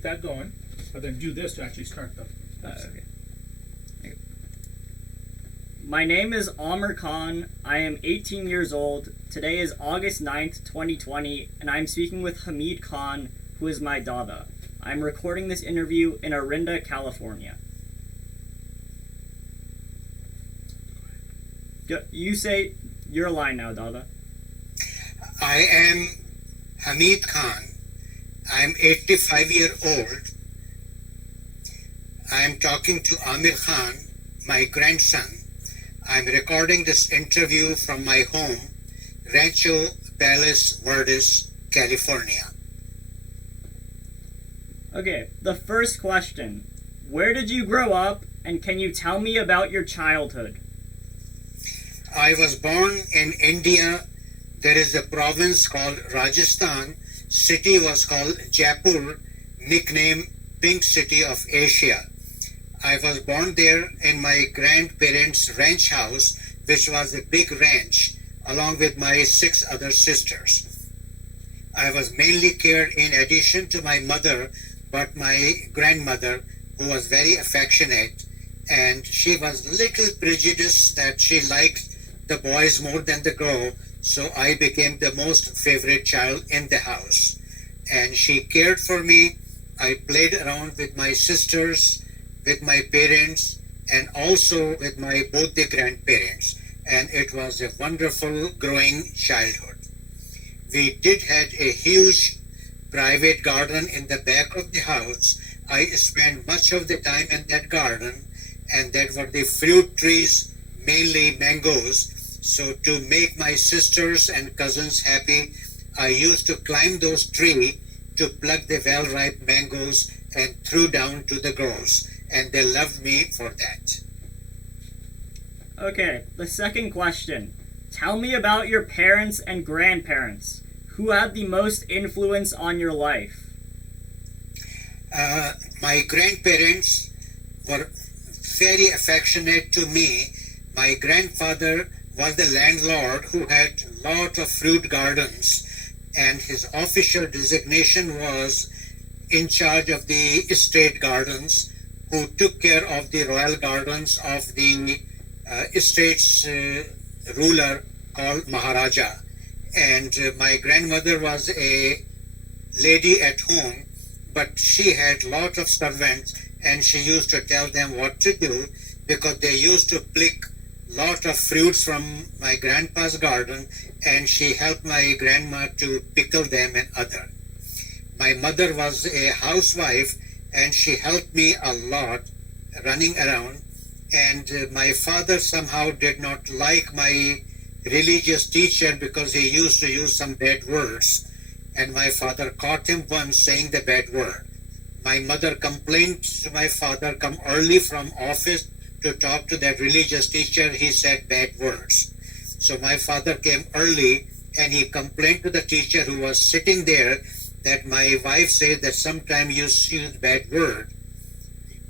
keep that going, but then do this to actually start the website. Okay. My name is Amir Khan. I am 18 years old. Today is August 9th, 2020, and I'm speaking with Hameed Khan, who is my dada. I'm recording this interview in Orinda, California. You say your line now, dada. I am Hameed Khan. I'm 85 years old. I am talking to Amir Khan, my grandson. I'm recording this interview from my home, Rancho Palos Verdes, California. Okay, the first question. Where did you grow up, and can you tell me about your childhood? I was born in India. There is a province called Rajasthan. City was called Jaipur, nicknamed Pink City of Asia. I was born there in my grandparents' ranch house, which was a big ranch, along with my 6 other sisters. I was mainly cared in addition to my mother, but my grandmother, who was very affectionate, and she was little prejudiced that she liked the boys more than the girl, so I became the most favorite child in the house. And she cared for me. I played around with my sisters, with my parents, and also with my both the grandparents. And it was a wonderful growing childhood. We did had a huge private garden in the back of the house. I spent much of the time in that garden, and that were the fruit trees, mainly mangoes. So to make my sisters and cousins happy, I used to climb those trees to pluck the well-ripe mangoes and threw down to the girls, and they loved me for that. Okay, the second question. Tell me about your parents and grandparents. Who had the most influence on your life? My grandparents were very affectionate to me. My grandfather was the landlord who had a lot of fruit gardens, and his official designation was in charge of the estate gardens, who took care of the royal gardens of the estate's ruler called Maharaja. And my grandmother was a lady at home, but she had a lot of servants, and she used to tell them what to do, because they used to pick lot of fruits from my grandpa's garden, and she helped my grandma to pickle them and other. My mother was a housewife, and she helped me a lot running around. And my father somehow did not like my religious teacher because he used to use some bad words, and my father caught him once saying the bad word. My mother complained to my father, come early from office to talk to that religious teacher, he said bad words. So my father came early, and he complained to the teacher who was sitting there that my wife said that sometimes you use bad word,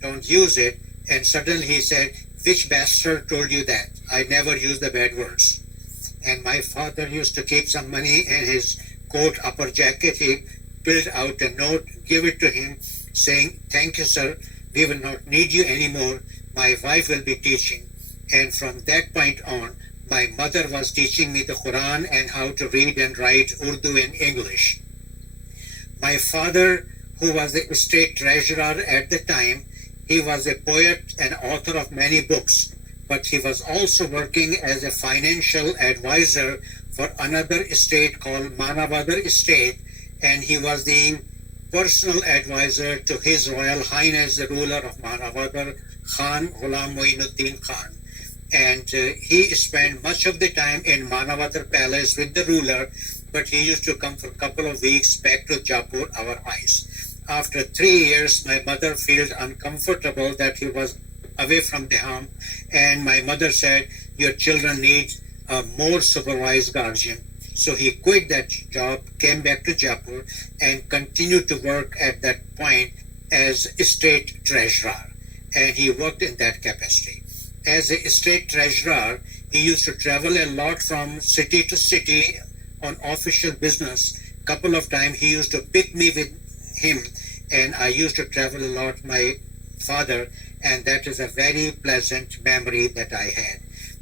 don't use it. And suddenly he said, which bastard told you that? I never use the bad words. And my father used to keep some money in his coat upper jacket. He filled out a note, give it to him, saying, thank you, sir, we will not need you anymore. My wife will be teaching. And from that point on, my mother was teaching me the Quran and how to read and write Urdu and English. My father, who was the state treasurer at the time, he was a poet and author of many books, but he was also working as a financial advisor for another estate called Manavadar Estate, and he was the personal advisor to His Royal Highness, the ruler of Manavadar, Khan Ghulam Moinuddin Khan. And he spent much of the time in Manavadar Palace with the ruler, but he used to come for a couple of weeks back to Jaipur, our house. After 3 years, my mother felt uncomfortable that he was away from the home, and my mother said, your children need a more supervised guardian. So he quit that job, came back to Jaipur, and continued to work at that point as state treasurer. And he worked in that capacity. As a state treasurer, he used to travel a lot from city to city on official business. Couple of times he used to pick me with him and I used to travel a lot with my father, and that is a very pleasant memory that I had.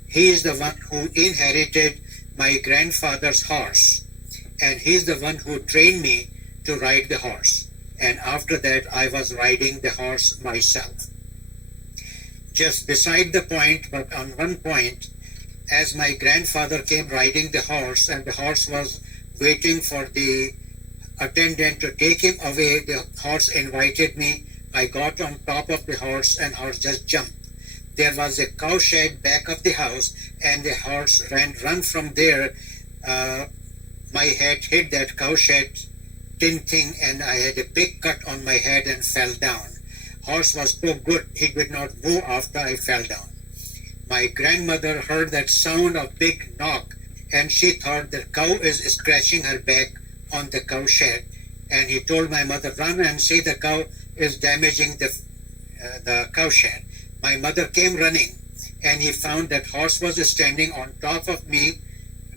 He is the one who inherited my grandfather's horse, and he's the one who trained me to ride the horse. And after that, I was riding the horse myself. Just beside the point, but on one point, as my grandfather came riding the horse, and the horse was waiting for the attendant to take him away, the horse invited me. I got on top of the horse, and horse just jumped. There was a cow shed back of the house, and the horse run from there. My head hit that cow shed tin thing, and I had a big cut on my head and fell down. Horse was so good, he did not move after I fell down. My grandmother heard that sound of big knock, and she thought the cow is scratching her back on the cow shed. And he told my mother, run and see the cow is damaging the cow shed. My mother came running, and he found that horse was standing on top of me,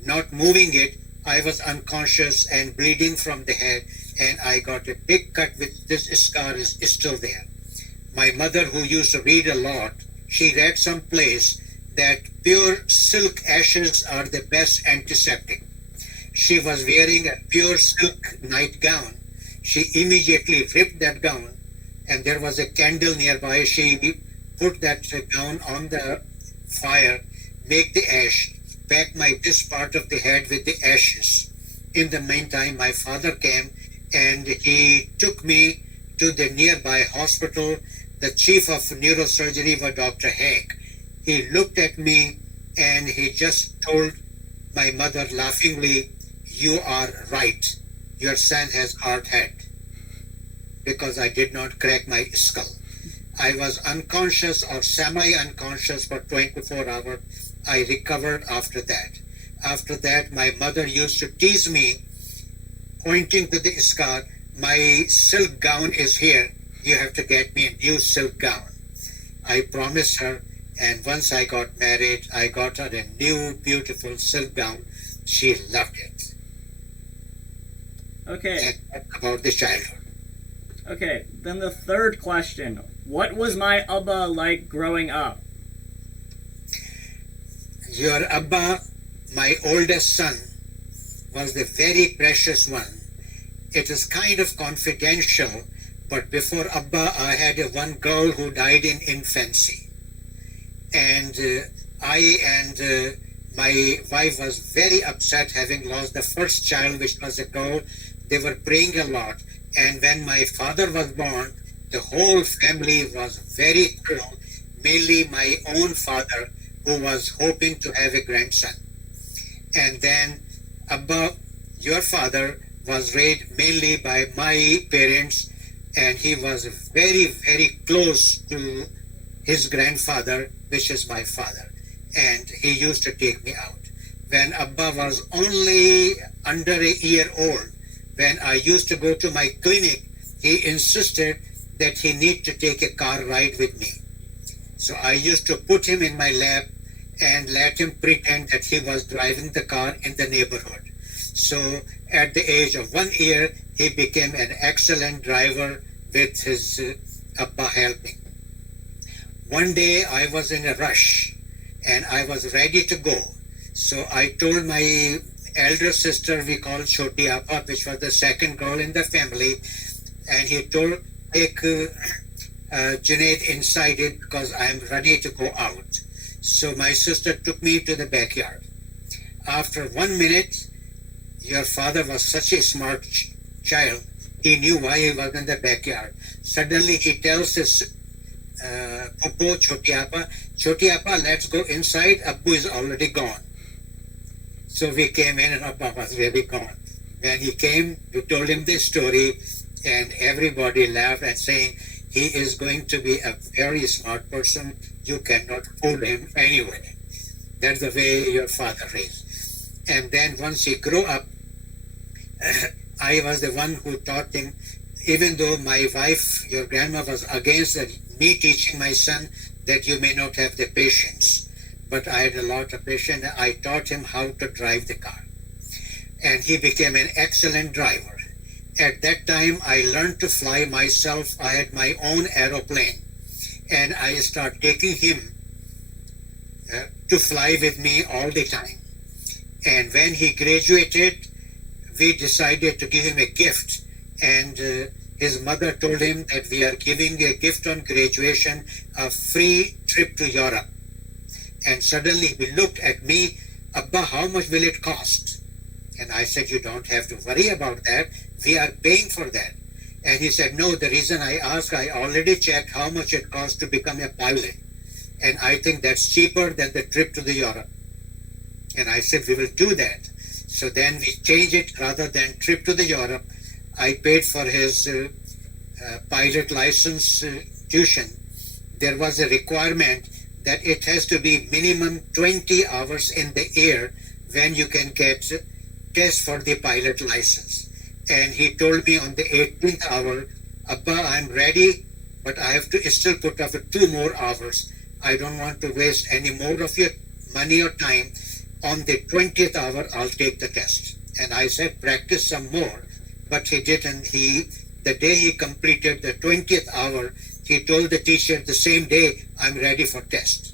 not moving it. I was unconscious and bleeding from the head, and I got a big cut with this scar is still there. My mother, who used to read a lot, she read some place that pure silk ashes are the best antiseptic. She was wearing a pure silk nightgown. She immediately ripped that gown, and there was a candle nearby. She put that gown on the fire, make the ash, pack this part of the head with the ashes. In the meantime, my father came, and he took me to the nearby hospital. The chief of neurosurgery was Dr. Haig. He looked at me, and he just told my mother laughingly, you are right. Your son has hard head. Because I did not crack my skull. I was unconscious or semi-unconscious for 24 hours. I recovered after that. After that, my mother used to tease me, pointing to the scar, my silk gown is here. You have to get me a new silk gown. I promised her, and once I got married, I got her a new, beautiful silk gown. She loved it. Okay. And about the childhood. Okay, then the third question. What was my Abba like growing up? Your Abba, my oldest son, was the very precious one. It is kind of confidential, but before Abba, I had one girl who died in infancy. And I and my wife was very upset having lost the first child, which was a girl. They were praying a lot. And when my father was born, the whole family was very thrilled, mainly my own father, who was hoping to have a grandson. And then Abba, your father, was raised mainly by my parents, and he was very, very close to his grandfather, which is my father. And he used to take me out. When Abba was only under a year old, when I used to go to my clinic, he insisted that he need to take a car ride with me. So I used to put him in my lap and let him pretend that he was driving the car in the neighborhood. So at the age of 1 year, he became an excellent driver with his Abba helping. One day I was in a rush and I was ready to go. So I told my elder sister, we called Choti Appa, which was the second girl in the family, and he told, take Junaid inside it because I am ready to go out. So my sister took me to the backyard. After 1 minute, your father was such a smart child, he knew why he was in the backyard. Suddenly he tells his Popo, Choti Appa, let's go inside, Abbu is already gone. So we came in and Abba was really gone. When he came, we told him this story, and everybody laughed and saying, he is going to be a very smart person. You cannot fool him anyway. That's the way your father raised. And then once he grew up, I was the one who taught him, even though my wife, your grandma, was against me teaching my son that you may not have the patience. But I had a lot of patience. I taught him how to drive the car. And he became an excellent driver. At that time, I learned to fly myself. I had my own aeroplane, and I started taking him to fly with me all the time. And when he graduated, we decided to give him a gift, and his mother told him that we are giving a gift on graduation, a free trip to Europe. And suddenly he looked at me, Abba, how much will it cost? And I said, you don't have to worry about that. We are paying for that. And he said, no, the reason I asked, I already checked how much it costs to become a pilot. And I think that's cheaper than the trip to the Europe. And I said, we will do that. So then we changed it. Rather than trip to the Europe, I paid for his pilot license tuition. There was a requirement that it has to be minimum 20 hours in the air when you can get test for the pilot license. And he told me on the 18th hour, Abba, I'm ready, but I have to still put up 2 more hours. I don't want to waste any more of your money or time. On the 20th hour, I'll take the test. And I said, practice some more. But he didn't. The day he completed the 20th hour, he told the teacher the same day, I'm ready for test.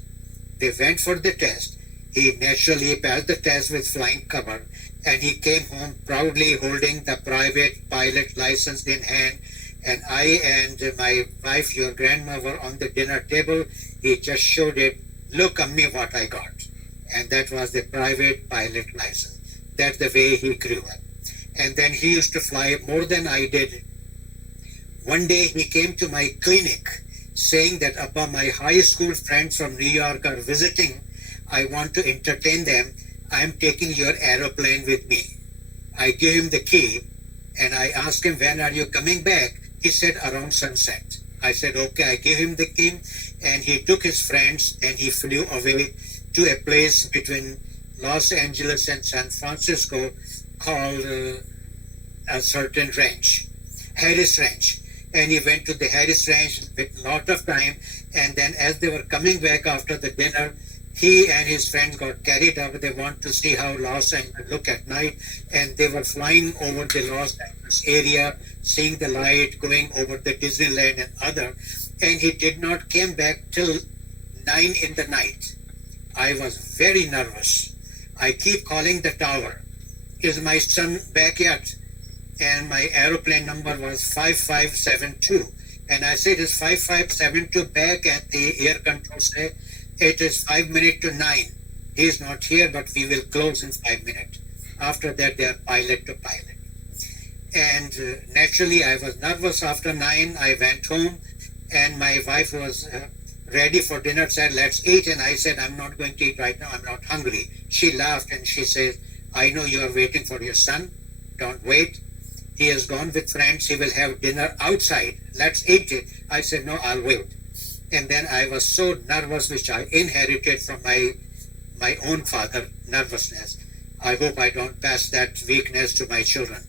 They went for the test. He naturally passed the test with flying cover, and he came home proudly holding the private pilot license in hand. And I and my wife, your grandmother, on the dinner table, he just showed it. Look, Ammi, what I got. And that was the private pilot license. That's the way he grew up. And then he used to fly more than I did. One day he came to my clinic saying that, Abba, my high school friends from New York are visiting. I want to entertain them. I'm taking your aeroplane with me. I gave him the key and I asked him, when are you coming back? He said, around sunset. I said, okay. I gave him the key and he took his friends and he flew away to a place between Los Angeles and San Francisco called a certain ranch, Harris Ranch. And he went to the Harris Ranch with a lot of time. And then as they were coming back after the dinner, he and his friends got carried up. They want to see how Los Angeles look at night. And they were flying over the Los Angeles area, seeing the light, going over the Disneyland and other. And he did not came back till 9 in the night. I was very nervous. I keep calling the tower. Is my son back yet? And my aeroplane number was 5572. And I said, is 5572 back? And the air control said, it is 5 minutes to 9. He is not here, but we will close in 5 minutes. After that, they are pilot to pilot. And naturally, I was nervous. After 9, I went home, and my wife was ready for dinner, said, let's eat. And I said, I'm not going to eat right now. I'm not hungry. She laughed, and she said, I know you are waiting for your son. Don't wait. He has gone with friends. He will have dinner outside. Let's eat it. I said, no, I'll wait. And then I was so nervous, which I inherited from my own father, nervousness. I hope I don't pass that weakness to my children.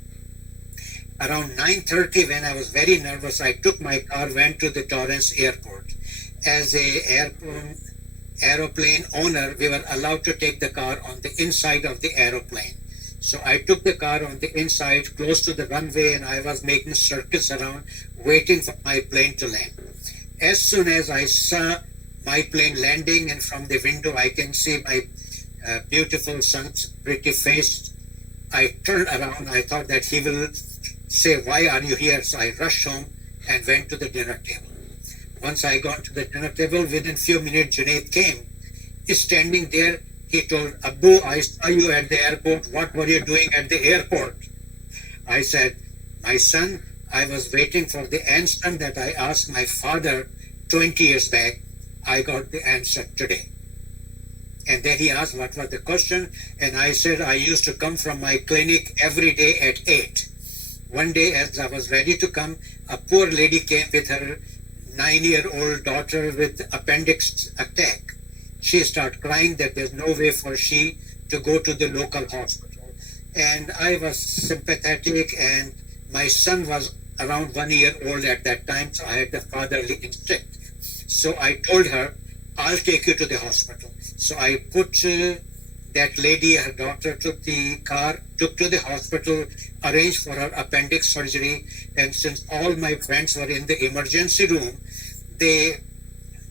Around 9:30, when I was very nervous, I took my car, went to the Torrance Airport. As a aeroplane owner, we were allowed to take the car on the inside of the aeroplane. So I took the car on the inside, close to the runway, and I was making circuits around, waiting for my plane to land. As soon as I saw my plane landing, and from the window I can see my beautiful son's pretty face, I turned around. I thought that he will say, why are you here? So I rushed home and went to the dinner table. Once I got to the dinner table, within few minutes, Junaid came. He's standing there. He told, Abu, I saw you at the airport. What were you doing at the airport? I said, my son, I was waiting for the answer that I asked my father 20 years back. I got the answer today. And then he asked, what was the question? And I said, I used to come from my clinic every day at 8. One day, as I was ready to come, a poor lady came with her 9-year-old daughter with appendix attack. She started crying that there's no way for she to go to the local hospital. And I was sympathetic, and my son was around 1 year old at that time, so I had the fatherly instinct. So I told her, I'll take you to the hospital. So I put That lady, her daughter, took to the hospital, arranged for her appendix surgery. And since all my friends were in the emergency room, they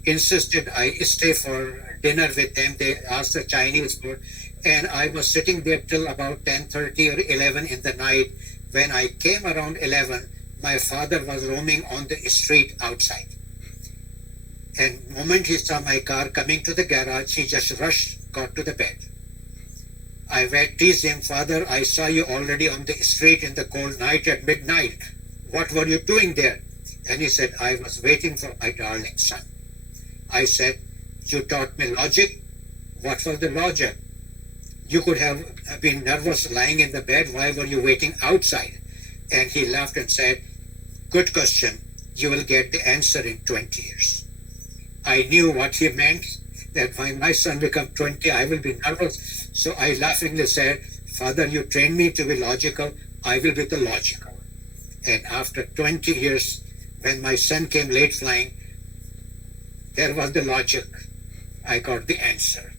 insisted I stay for dinner with them. They asked the Chinese food. And I was sitting there till about 10:30 or 11 in the night. When I came around 11, my father was roaming on the street outside. And the moment he saw my car coming to the garage, he just rushed, got to the bed. I teased him, "Father, I saw you already on the street in the cold night at midnight. What were you doing there?" And he said, "I was waiting for my darling son." I said, "You taught me logic. What was the logic? You could have been nervous lying in the bed. Why were you waiting outside?" And he laughed and said, "Good question. You will get the answer in 20 years. I knew what he meant, that when my son becomes 20, I will be nervous. So I laughingly said, "Father, you trained me to be logical. I will be the logical." And after 20 years, when my son came late flying, there was the logic. I got the answer.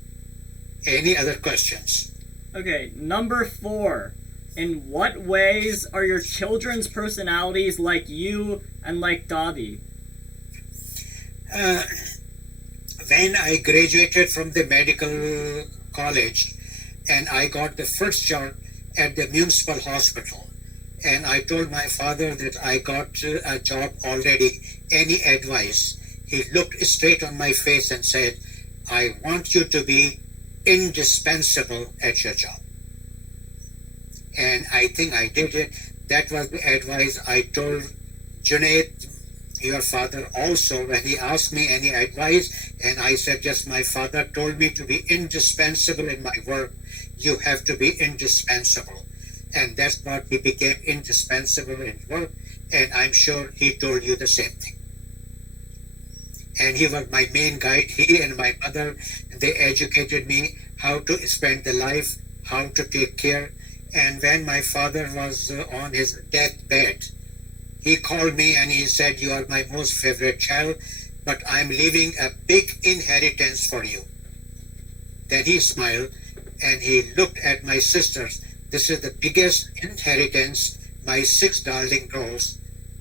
Any other questions? Okay, number 4. In what ways are your children's personalities like you and like Dadi? When I graduated from the medical college and I got the first job at the municipal hospital, and I told my father that I got a job already, any advice? He looked straight on my face and said, "I want you to be indispensable at your job." And I think I did it. That was the advice I told Junaid, your father, also, when he asked me any advice, and I said, "Just my father told me to be indispensable in my work. You have to be indispensable." And that's what he became, indispensable in work, and I'm sure he told you the same thing. And he was my main guide. He and my mother, they educated me how to spend the life, how to take care. And when my father was on his deathbed, he called me and he said, "You are my most favorite child, but I'm leaving a big inheritance for you." Then he smiled and he looked at my sisters. "This is the biggest inheritance, my 6 darling girls.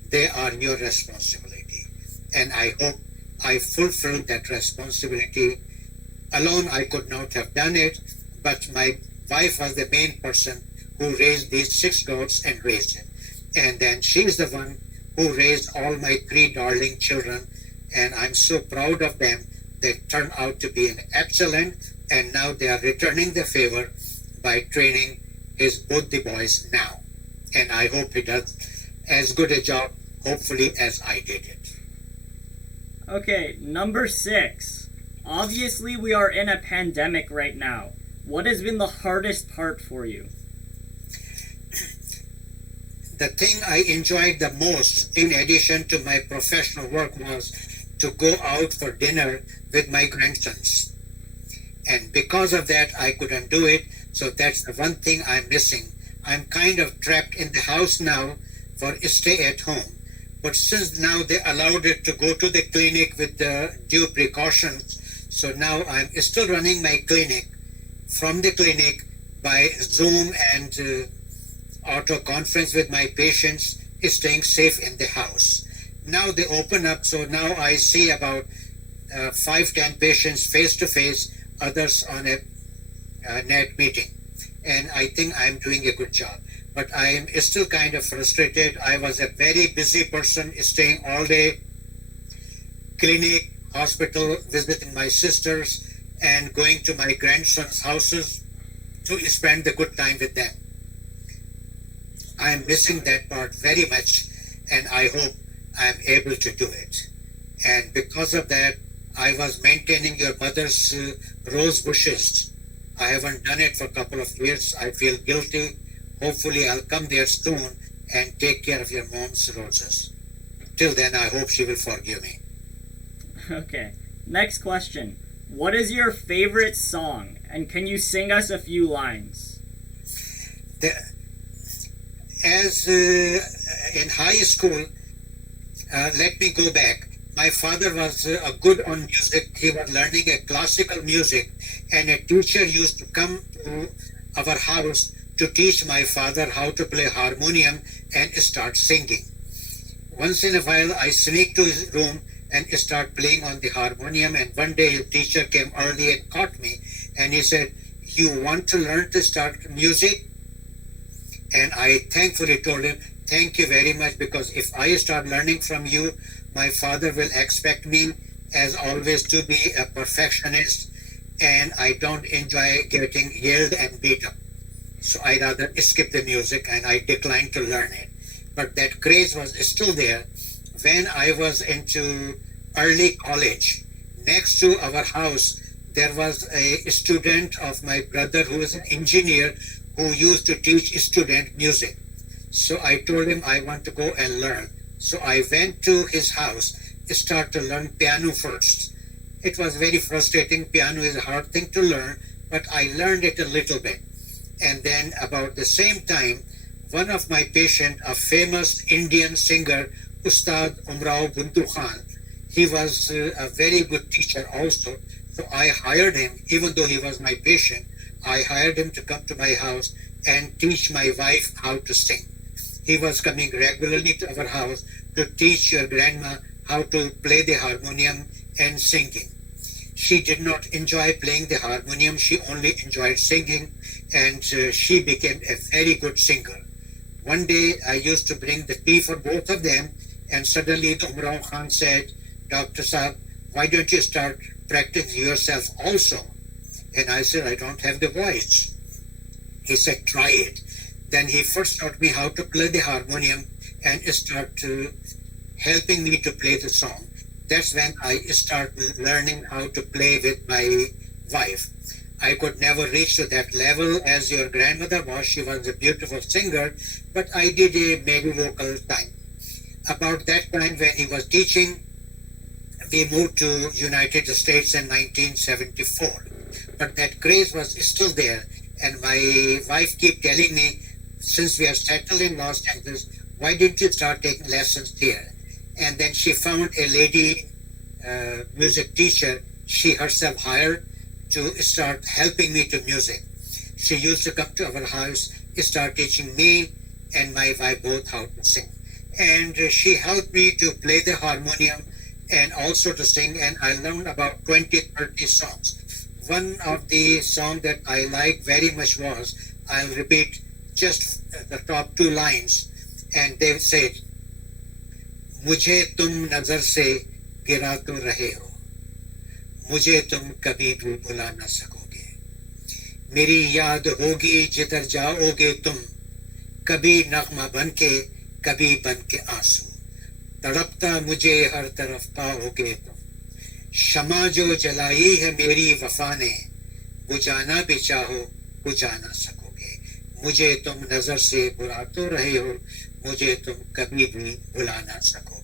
They are your responsibility." And I hope I fulfilled that responsibility. Alone I could not have done it, but my wife was the main person who raised these 6 girls and raised it. And then she's the one who raised all my 3 darling children, and I'm so proud of them. They turned out to be an excellent, and now they are returning the favor by training both the boys now. And I hope he does as good a job, hopefully, as I did it. Okay, number 6. Obviously, we are in a pandemic right now. What has been the hardest part for you? The thing I enjoyed the most, in addition to my professional work, was to go out for dinner with my grandsons. And because of that, I couldn't do it. So that's the one thing I'm missing. I'm kind of trapped in the house now for stay at home. But since now they allowed it to go to the clinic with the due precautions, so now I'm still running my clinic from the clinic by Zoom and auto conference with my patients, staying safe in the house. Now they open up, so now I see about 5-10 patients face to face, others on a net meeting. And I think I'm doing a good job. But I am still kind of frustrated. I was a very busy person, staying all day, clinic, hospital, visiting my sisters, and going to my grandsons' houses to spend the good time with them. I am missing that part very much, and I hope I am able to do it. And because of that, I was maintaining your mother's rose bushes. I haven't done it for a couple of years. I feel guilty. Hopefully I'll come there soon and take care of your mom's roses. Till then, I hope she will forgive me. Okay, next question. What is your favorite song, and can you sing us a few lines? In high school, let me go back. My father was good on music. He was learning a classical music, and a teacher used to come to our house to teach my father how to play harmonium and start singing. Once in a while, I sneak to his room and start playing on the harmonium, and one day his teacher came early and caught me, and he said, "You want to learn to start music?" And I thankfully told him, "Thank you very much, because if I start learning from you, my father will expect me, as always, to be a perfectionist, and I don't enjoy getting yelled and beat up. So I rather skip the music, and I declined to learn it. But that craze was still there. When I was into early college, next to our house, there was a student of my brother who was an engineer who used to teach student music. So I told him I want to go and learn. So I went to his house, start to learn piano first. It was very frustrating. Piano is a hard thing to learn, but I learned it a little bit. And then about the same time, one of my patients, a famous Indian singer, Ustad Umrao Buntu Khan, he was a very good teacher also. So I hired him, even though he was my patient, I hired him to come to my house and teach my wife how to sing. He was coming regularly to our house to teach your grandma how to play the harmonium and singing. She did not enjoy playing the harmonium, she only enjoyed singing, and she became a very good singer. One day I used to bring the tea for both of them, and suddenly Umrao Khan said, "Dr. Saab, why don't you start practicing yourself also?" And I said, "I don't have the voice." He said, "Try it." Then he first taught me how to play the harmonium and started helping me to play the song. That's when I started learning how to play with my wife. I could never reach to that level as your grandmother was. She was a beautiful singer, but I did a maybe vocal time. About that time when he was teaching, we moved to United States in 1974. But that craze was still there, and my wife kept telling me, since we are settled in Los Angeles, why didn't you start taking lessons here? And then she found a lady music teacher she herself hired to start helping me to music. She used to come to our house, start teaching me and my wife both how to sing. And she helped me to play the harmonium and also to sing, and I learned about 20-30 songs. One of the songs that I liked very much was, I'll repeat just the top two lines, and they said, "मुझे तुम नजर से गिरा तो रहे हो, मुझे तुम कभी भी भुला ना सकोगे, मेरी याद होगी जिधर जाओगे तुम, कभी नगमा बन के आंसू, तड़पता मुझे हर तरफ पाओगे तुम, शमा जो जलाई है मेरी वफा ने, बुझाना भी चाहो बुझा ना सकोगे, मुझे तुम नजर से बुला तो रहे हो, मुझे तुम कभी भी भुला ना सकोगे."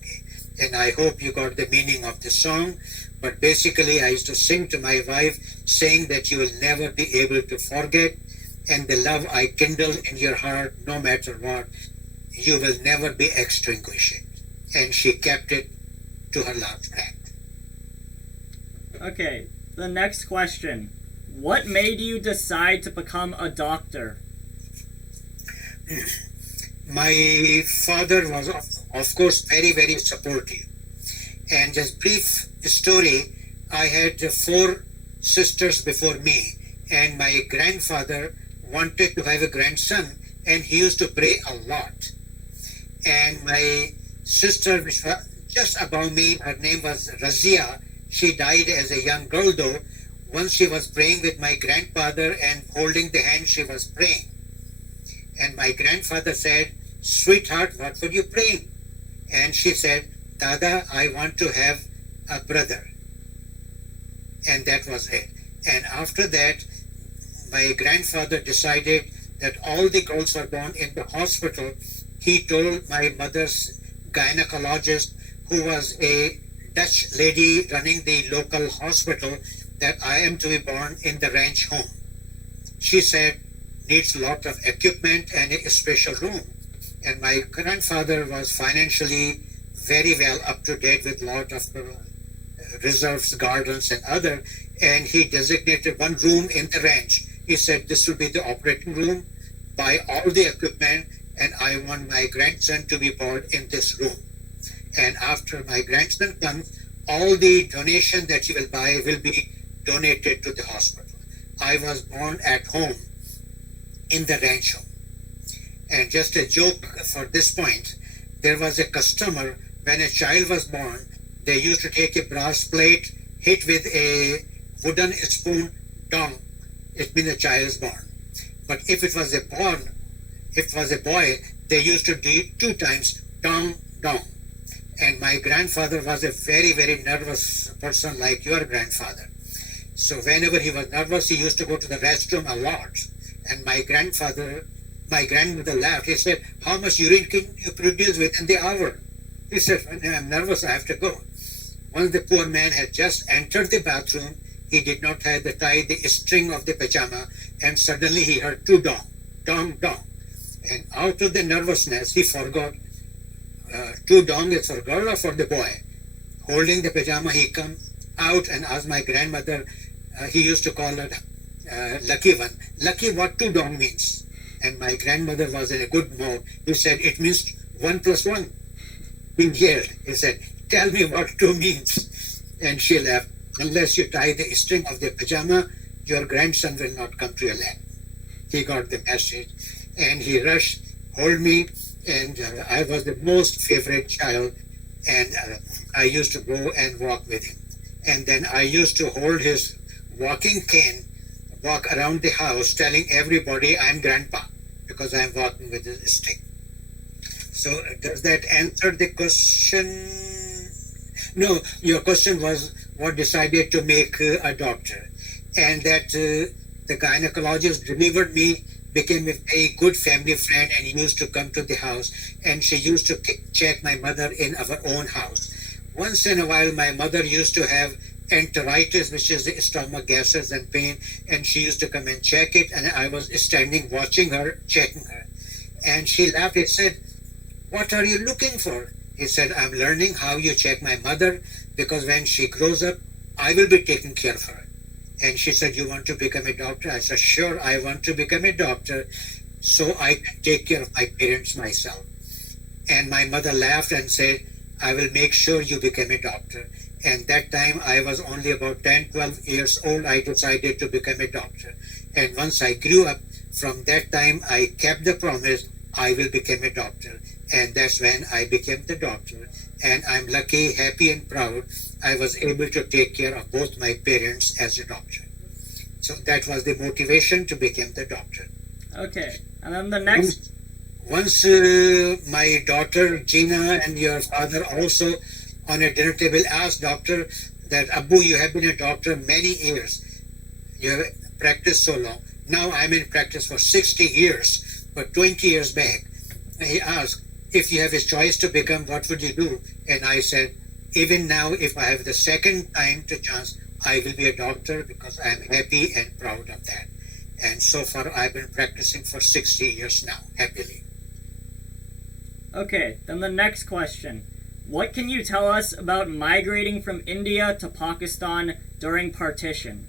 And I hope you got the meaning of the song. But basically, I used to sing to my wife, saying that you will never be able to forget, and the love I kindle in your heart, no matter what, you will never be extinguished. And she kept it to her last breath. Okay, the next question. What made you decide to become a doctor? My father was, of course, very, very supportive. And just brief story, I had 4 sisters before me, and my grandfather wanted to have a grandson, and he used to pray a lot. And my sister, which was just above me, her name was Razia. She died as a young girl though. Once she was praying with my grandfather and holding the hand she was praying. And my grandfather said, "Sweetheart, what were you praying?" And she said, "Dada, I want to have a brother." And that was it. And after that, my grandfather decided that all the girls were born in the hospital. He told my mother's gynecologist, who was a Dutch lady running the local hospital, that I am to be born in the ranch home. She said, needs a lot of equipment and a special room. And my grandfather was financially very well up to date with a lot of reserves, gardens, and other. And he designated one room in the ranch. He said this will be the operating room. Buy all the equipment, and I want my grandson to be born in this room. And after my grandson comes, all the donation that he will buy will be donated to the hospital. I was born at home in the ranch home. And just a joke for this point, there was a customer, when a child was born, they used to take a brass plate, hit with a wooden spoon, dong, it means a child is born. But if it was a boy, they used to do it 2 times, dong, dong. And my grandfather was a very, very nervous person like your grandfather. So whenever he was nervous, he used to go to the restroom a lot. And my grandmother laughed. He said, how much urine can you produce within the hour? He said, when I'm nervous, I have to go. Once the poor man had just entered the bathroom, he did not have to tie the string of the pajama, and suddenly he heard 2 dong, dong, dong. And out of the nervousness, he forgot 2 dong is for girl or for the boy. Holding the pajama, he come out and asked my grandmother, he used to call her lucky one. Lucky, what 2 dong means? And my grandmother was in a good mood. He said, it means 1 plus 1. He yelled. He said, tell me what 2 means. And she laughed. Unless you tie the string of the pajama, your grandson will not come to your lap. He got the message. And he rushed, hold me, and I was the most favorite child. And I used to go and walk with him. And then I used to hold his walking cane, walk around the house telling everybody I'm grandpa because I'm walking with a stick. So does that answer the question? No, your question was what decided to make a doctor. And that the gynecologist delivered me, became a very good family friend, and he used to come to the house, and she used to check my mother in our own house. Once in a while, my mother used to have enteritis, which is the stomach gases and pain, and she used to come and check it, and I was standing watching her, checking her. And she laughed and said, what are you looking for? He said, I'm learning how you check my mother, because when she grows up, I will be taking care of her. And she said, you want to become a doctor? I said, sure, I want to become a doctor so I can take care of my parents myself. And my mother laughed and said, I will make sure you become a doctor. And that time I was only about 10, 12 years old. I decided to become a doctor. And once I grew up, from that time I kept the promise, I will become a doctor. And that's when I became the doctor. And I'm lucky, happy, and proud I was able to take care of both my parents as a doctor. So that was the motivation to become the doctor. Okay, and then the next... Once my daughter Gina and your father also on a dinner table asked doctor that, Abu, you have been a doctor many years. You have practiced so long. Now I'm in practice for 60 years, but 20 years back. And he asked, if you have a choice to become, what would you do? And I said, even now, if I have the second time to chance, I will be a doctor because I'm happy and proud of that. And so far, I've been practicing for 60 years now, happily. Okay, then the next question. What can you tell us about migrating from India to Pakistan during partition?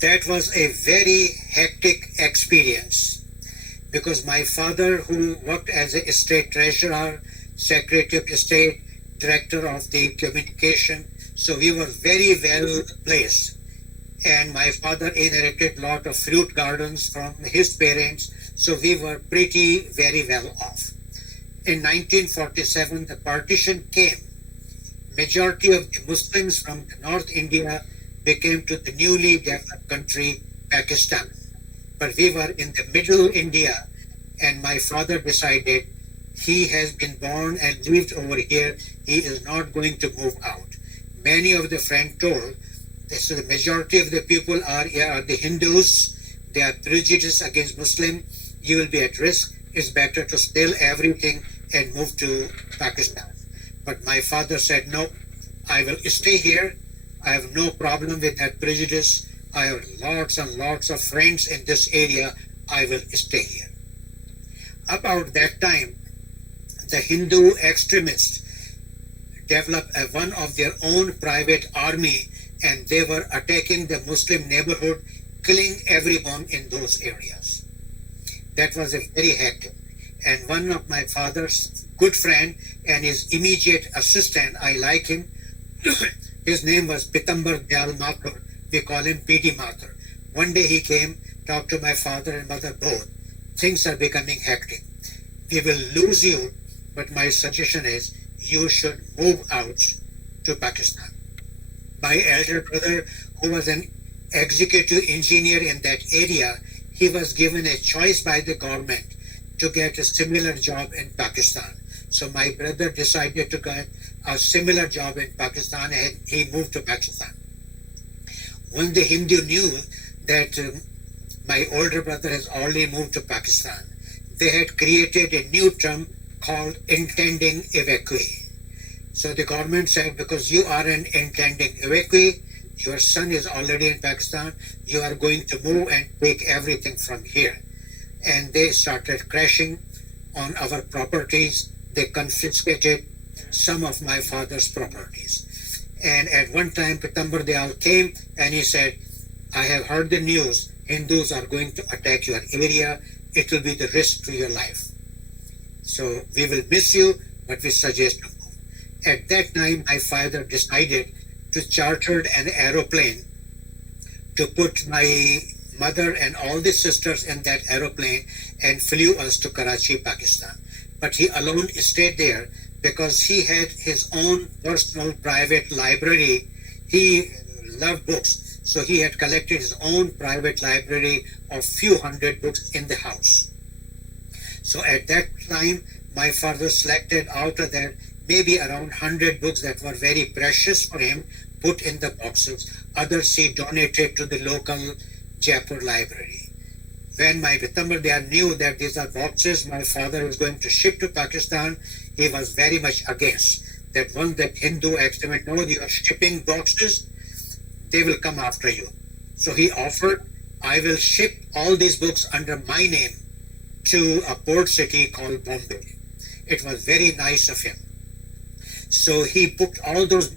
That was a very hectic experience because my father, who worked as a state treasurer, secretary of state, director of the communication, so we were very well placed. And my father inherited a lot of fruit gardens from his parents, so we were very well off. In 1947, the partition came. Majority of the Muslims from North India became to the newly developed country, Pakistan. But we were in the middle India, and my father decided he has been born and lived over here. He is not going to move out. Many of the friends told, so the majority of the people are the Hindus. They are prejudiced against Muslim. You will be at risk. It's better to sell everything and move to Pakistan. But my father said, no, I will stay here. I have no problem with that prejudice. I have lots and lots of friends in this area. I will stay here. About that time, the Hindu extremists develop one of their own private army, and they were attacking the Muslim neighborhood, killing everyone in those areas. That was a very hectic. And one of my father's good friend and his immediate assistant, I like him, his name was Pitambar Dayal Mathur. We call him P.D. Mathur. One day he came, talked to my father and mother both. Things are becoming hectic. We will lose you, but my suggestion is you should move out to Pakistan. My elder brother, who was an executive engineer in that area, he was given a choice by the government to get a similar job in Pakistan. So my brother decided to get a similar job in Pakistan, and he moved to Pakistan. When the Hindu knew that my older brother has already moved to Pakistan, they had created a new term called intending evacuee. So the government said, because you are an intending evacuee, your son is already in Pakistan, you are going to move and take everything from here. And they started crashing on our properties. They confiscated some of my father's properties. And at one time, Pitambar Dayal came and he said, I have heard the news, Hindus are going to attack your area. It will be the risk to your life. So we will miss you, but we suggest you move. At that time, my father decided to charter an aeroplane to put my mother and all the sisters in that aeroplane and flew us to Karachi, Pakistan. But he alone stayed there because he had his own personal private library. He loved books, so he had collected his own private library of few hundred books in the house. So at that time, my father selected out of that maybe around 100 books that were very precious for him, put in the boxes. Others he donated to the local Jaipur library. When my Pitambar Dayal knew that these are boxes my father was going to ship to Pakistan, he was very much against that. Once that Hindu estimate knows you are shipping boxes, they will come after you. So he offered, I will ship all these books under my name to a port city called Bombay. It was very nice of him. So he booked all those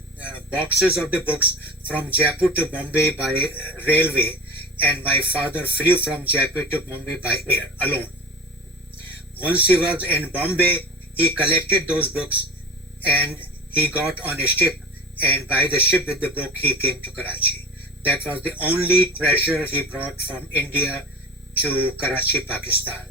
boxes of the books from Jaipur to Bombay by railway, and my father flew from Jaipur to Bombay by air alone. Once he was in Bombay, he collected those books and he got on a ship, and by the ship with the book he came to Karachi. That was the only treasure he brought from India to Karachi, Pakistan.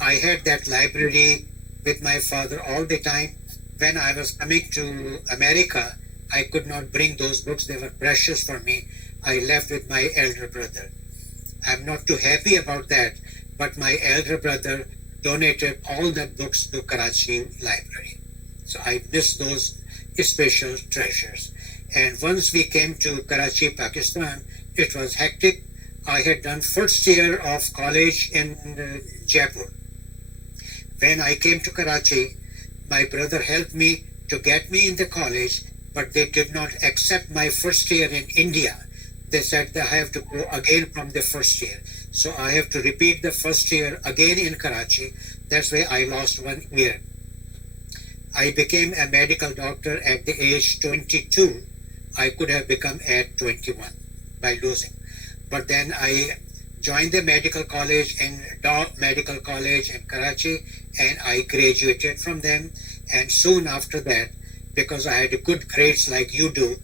I had that library with my father all the time. When I was coming to America, I could not bring those books. They were precious for me. I left with my elder brother. I'm not too happy about that, but my elder brother donated all the books to Karachi library. So I miss those special treasures. And once we came to Karachi, Pakistan, it was hectic. I had done first year of college in Jaipur. When I came to Karachi, my brother helped me to get me in the college, but they did not accept my first year in India. They said that I have to go again from the first year. So I have to repeat the first year again in Karachi. That's why I lost 1 year. I became a medical doctor at the age 22. I could have become at 21 by losing. But then I joined the medical college in Medical College in Karachi, and I graduated from them. And soon after that, because I had good grades like you do,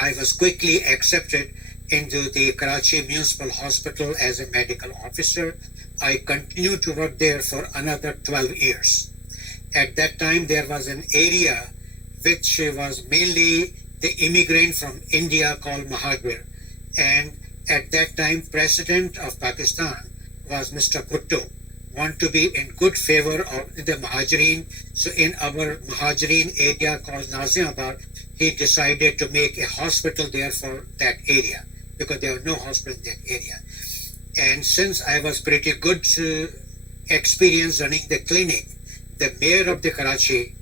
I was quickly accepted into the Karachi Municipal Hospital as a medical officer. I continued to work there for another 12 years. At that time, there was an area which was mainly the immigrant from India called Mahajir. And at that time, President of Pakistan was Mr. Bhutto, want to be in good favor of the Mahajireen. So in our Mahajireen area called Naziabad, he decided to make a hospital there for that area because there were no hospital in that area. And since I was pretty good experience running the clinic, the mayor of the Karachi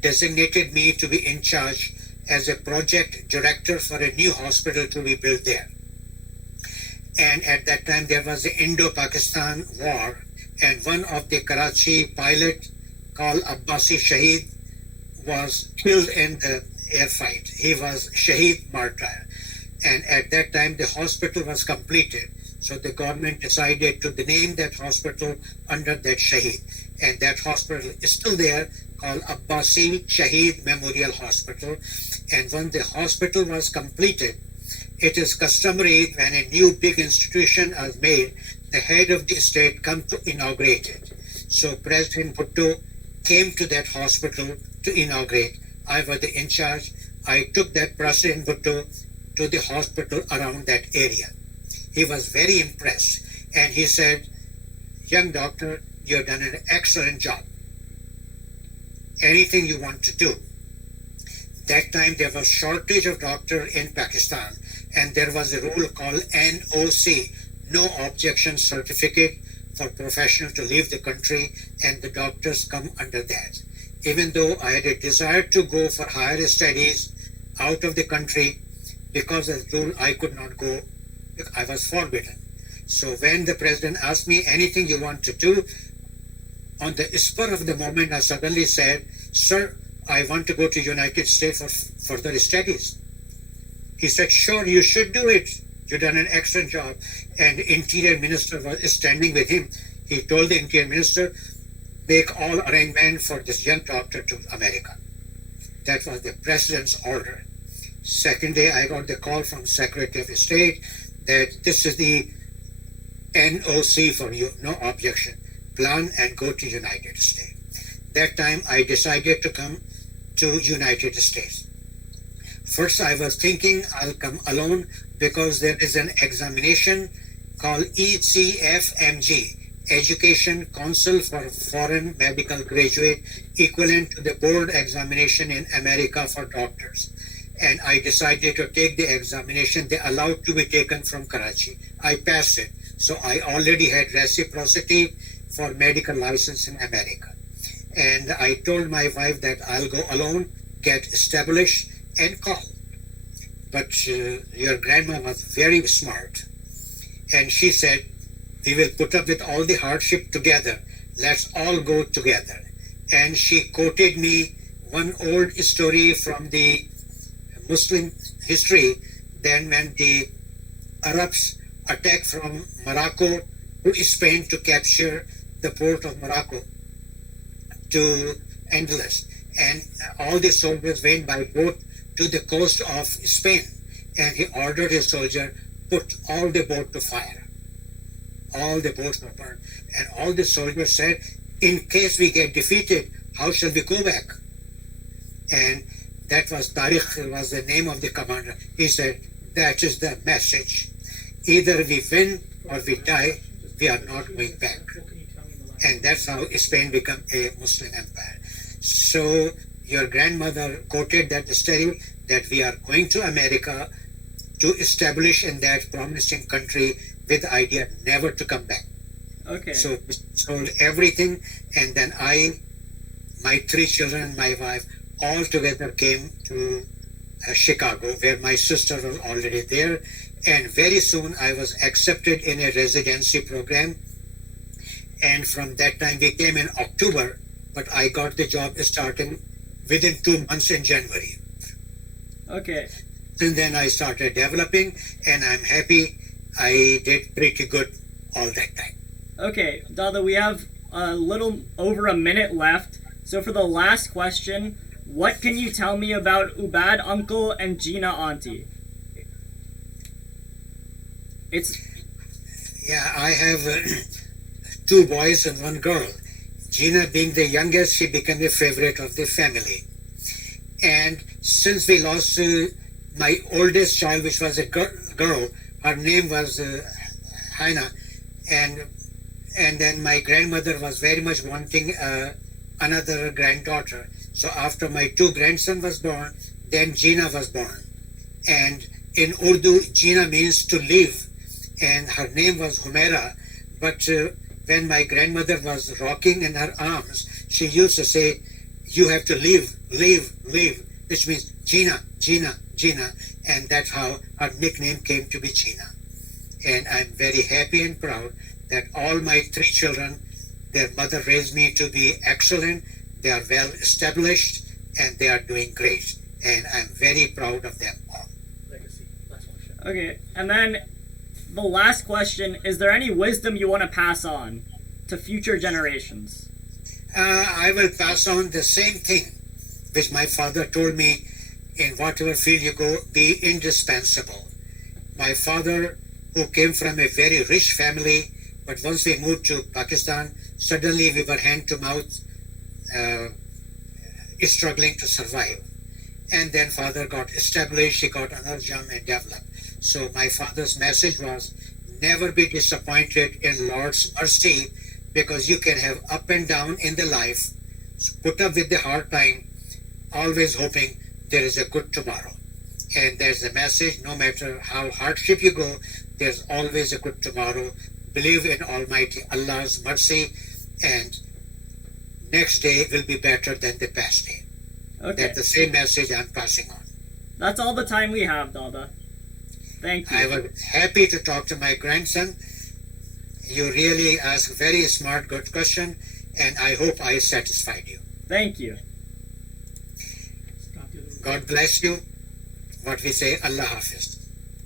designated me to be in charge as a project director for a new hospital to be built there. And at that time there was the Indo-Pakistan war, and one of the Karachi pilot called Abbasi Shaheed was killed in the air fight. He was Shaheed martyr. And at that time, the hospital was completed. So the government decided to name that hospital under that Shaheed. And that hospital is still there, called Abbasi Shaheed Memorial Hospital. And when the hospital was completed, it is customary when a new big institution is made, the head of the state come to inaugurate it. So President Bhutto came to that hospital to inaugurate. I was the in charge. I took that President Bhutto to the hospital around that area. He was very impressed and he said, "Young doctor, you have done an excellent job. Anything you want to do." That time there was shortage of doctor in Pakistan and there was a rule called NOC, no objection certificate for professional to leave the country, and the doctors come under that. Even though I had a desire to go for higher studies out of the country, because of the rule I could not go. I was forbidden. So when the president asked me anything you want to do, on the spur of the moment I suddenly said, "Sir, I want to go to United States for further studies." He said, "Sure, you should do it. You've done an excellent job." And the Interior Minister was standing with him. He told the Interior Minister, "Make all arrangement for this young doctor to America." That was the President's order. Second day, I got the call from Secretary of State that this is the NOC for you, no objection. Plan and go to United States. That time, I decided to come to United States. First, I was thinking I'll come alone because there is an examination called ECFMG, Education Council for Foreign Medical Graduate, equivalent to the board examination in America for doctors. And I decided to take the examination. They allowed to be taken from Karachi. I passed it. So I already had reciprocity for medical license in America. And I told my wife that I'll go alone, get established, and call. But your grandma was very smart. And she said, "We will put up with all the hardship together. Let's all go together." And she quoted me one old story from the Muslim history. Then when the Arabs attacked from Morocco to Spain to capture the port of Morocco to Andalus, and all the soldiers went by boat to the coast of Spain, and he ordered his soldier, put all the boat to fire. All the boats were burned, and all the soldiers said, "In case we get defeated, how shall we go back?" And that was Tariq, was the name of the commander. He said, "That is the message. Either we win or we die, we are not going back." And that's how Spain became a Muslim empire. So your grandmother quoted that story that we are going to America to establish in that promising country with the idea never to come back. Okay. So we sold everything, and then I, my 3 children, my wife, all together came to Chicago, where my sister was already there. And very soon I was accepted in a residency program. And from that time, we came in October, but I got the job starting within 2 months in January. Okay. And then I started developing, and I'm happy I did pretty good all that time. Okay, Dada, we have a little over a minute left. So for the last question, what can you tell me about Ubad uncle and Gina auntie? Yeah, I have 2 boys and 1 girl. Gina being the youngest, she became a favorite of the family. And since we lost my oldest child, which was a girl, her name was Haina, and then my grandmother was very much wanting another granddaughter. So after my 2 grandsons was born, then Gina was born. And in Urdu, Gina means to live, and her name was Humaira. But when my grandmother was rocking in her arms, she used to say, "You have to live, live, live," which means Gina, Gina, Gina. And that's how her nickname came to be Gina. And I'm very happy and proud that all my 3 children, their mother raised me to be excellent. They are well established, and they are doing great. And I'm very proud of them all. Legacy. Last one. Chef. Okay, and then the last question, is there any wisdom you want to pass on to future generations? I will pass on the same thing which my father told me: in whatever field you go, be indispensable. My father, who came from a very rich family, but once we moved to Pakistan, suddenly we were hand to mouth, struggling to survive. And then father got established, he got another job and developed. So my father's message was, never be disappointed in Lord's mercy, because you can have up and down in the life. So put up with the hard time, always hoping there is a good tomorrow. And there's a message: no matter how hardship you go, there's always a good tomorrow. Believe in Almighty Allah's mercy, and next day will be better than the past day. Okay, That's the same message I'm passing on. that's all the time we have, Dada. Thank you. I was happy to talk to my grandson. You really asked very smart, good question, and I hope I satisfied you. Thank you. Stop the other- God bless you. What we say, Allah Hafiz.